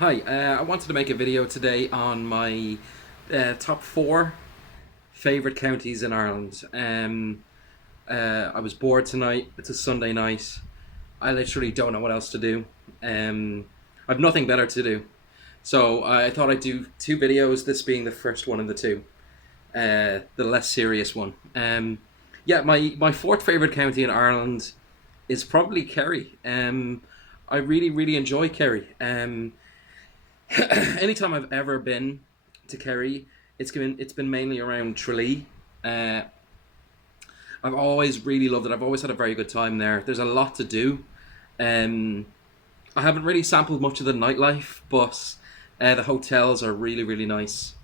Hi, I wanted to make a video today on my top four favourite counties in Ireland. I was bored tonight. It's a Sunday night. I literally don't know what else to do. I've nothing better to do. So I thought I'd do two videos, this being the first one of the two, the less serious one. Yeah, my fourth favourite county in Ireland is probably Kerry. I really, really enjoy Kerry. Anytime I've ever been to Kerry, it's been mainly around Tralee. Uh, I've always really loved it. I've always had a very good time there. There's a lot to do. Um, I haven't really sampled much of the nightlife, but the hotels are really really nice.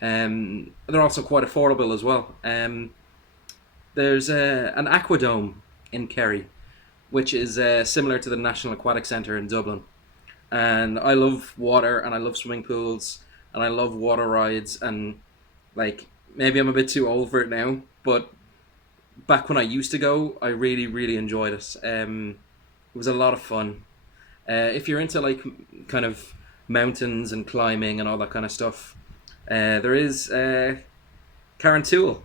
They're also quite affordable as well. There's an aquadome in Kerry, which is similar to the National Aquatic Centre in Dublin. And I love water and I love swimming pools and I love water rides and like maybe I'm a bit too old for it now, but back when I used to go, I really really enjoyed it. It was a lot of fun. If you're into like kind of mountains and climbing and all that kind of stuff, there is Carrantoul,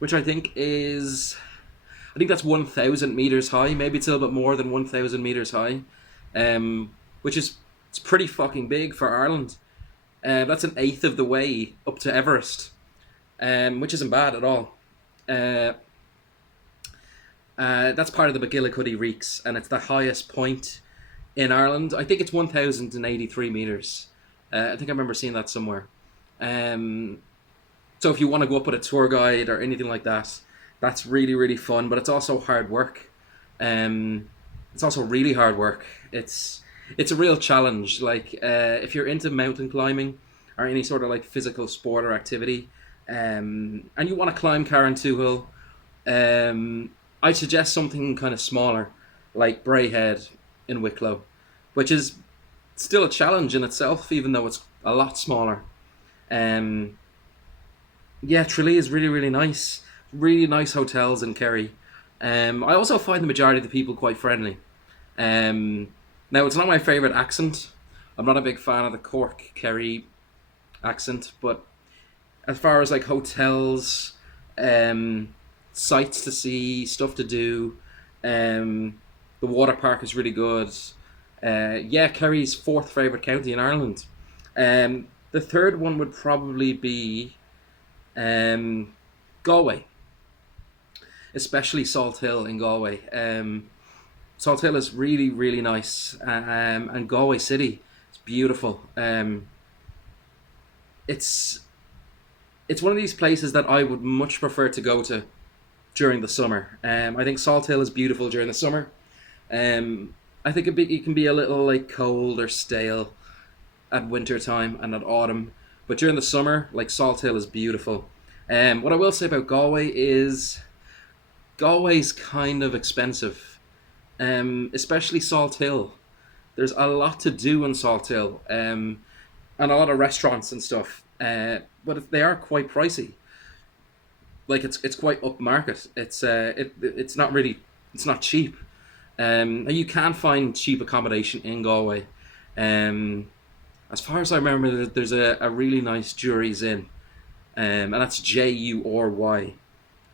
which I think that's 1,000 meters high. Maybe it's a little bit more than 1,000 meters high, which is it's pretty fucking big for Ireland. That's an eighth of the way up to Everest, which isn't bad at all. Uh, that's part of the McGillicuddy Reeks, and it's the highest point in Ireland. I think it's 1,083 meters. I think I remember seeing that somewhere. Um, so if you want to go up with a tour guide or anything like that, that's really really fun. But it's also hard work. Um, it's also really hard work. It's a real challenge. Like if you're into mountain climbing or any sort of like physical sport or activity, and you want to climb Carrantuhil, I suggest something kind of smaller, like Brayhead in Wicklow, which is still a challenge in itself, even though it's a lot smaller. Um, yeah, Tralee is really really nice. Really nice hotels in Kerry. I also find the majority of the people quite friendly. Um, Now, it's not my favourite accent. I'm not a big fan of the Cork Kerry accent, but as far as like hotels, um, sights to see, stuff to do, um, the water park is really good. Yeah, Kerry's fourth favourite county in Ireland. The third one would probably be um, Galway, especially Salt Hill in Galway. Salt Hill is really, really nice, and Galway City is beautiful. It's it's one of these places that I would much prefer to go to during the summer. I think Salt Hill is beautiful during the summer. I think it can be a little like cold or stale at winter time and at autumn, but during the summer, like Salt Hill is beautiful. What I will say about Galway is Galway's kind of expensive, especially Salt Hill. There's a lot to do in Salt Hill, and a lot of restaurants and stuff. But they are quite pricey. Like it's quite upmarket. It's not really it's not cheap. And you can find cheap accommodation in Galway. Um, as far as I remember, there's a really nice Jury's Inn, and that's Jury.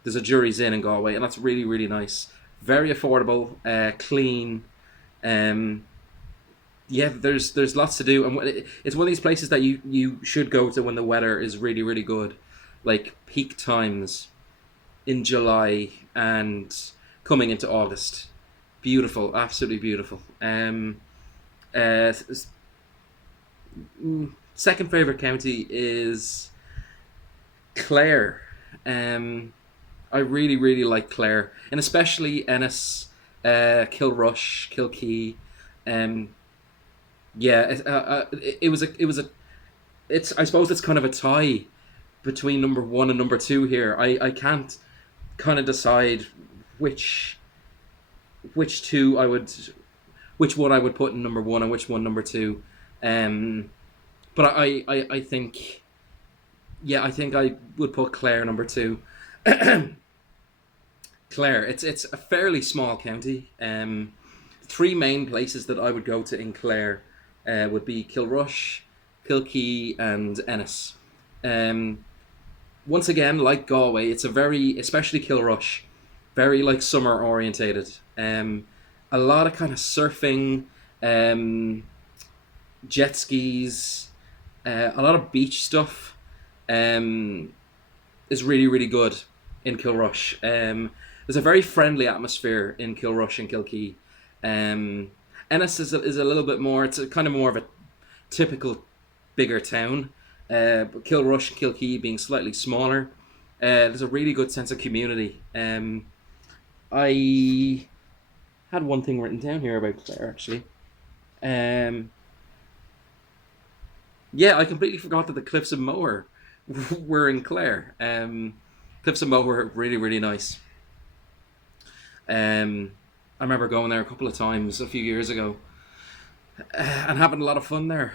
There's a Jury's Inn in Galway, and that's really really nice. Very affordable, clean. Um, yeah, there's lots to do, and it's one of these places that you should go to when the weather is really really good, like peak times in July and coming into August. Beautiful, absolutely beautiful. Uh, Second favorite county is Clare. Um, I really really like Clare, and especially Ennis, Kilrush, Kilkee. Um, yeah, it was a it's I suppose it's kind of a tie between number one and number two here. I can't kind of decide which which two I would which one I would put in number one and which one number two. Um, but I think I think I would put Clare number two. Clare, it's a fairly small county. Three main places that I would go to in Clare. would be Kilrush, Kilkee, and Ennis. Um, Once again, like Galway, it's a very, especially Kilrush, very like summer orientated. A lot of kind of surfing, um, jet skis, a lot of beach stuff. Um, is really really good in Kilrush. There's a very friendly atmosphere in Kilrush and Kilkee. Um, Ennis is a little bit more. It's a kind of more of a typical bigger town. But Kilrush and Kilkee being slightly smaller. There's a really good sense of community. I had one thing written down here about Clare actually. Um, yeah, I completely forgot that the Cliffs of Moher were in Clare. Cliffs of Moher were really really nice. Um, I remember going there a couple of times a few years ago and having a lot of fun there.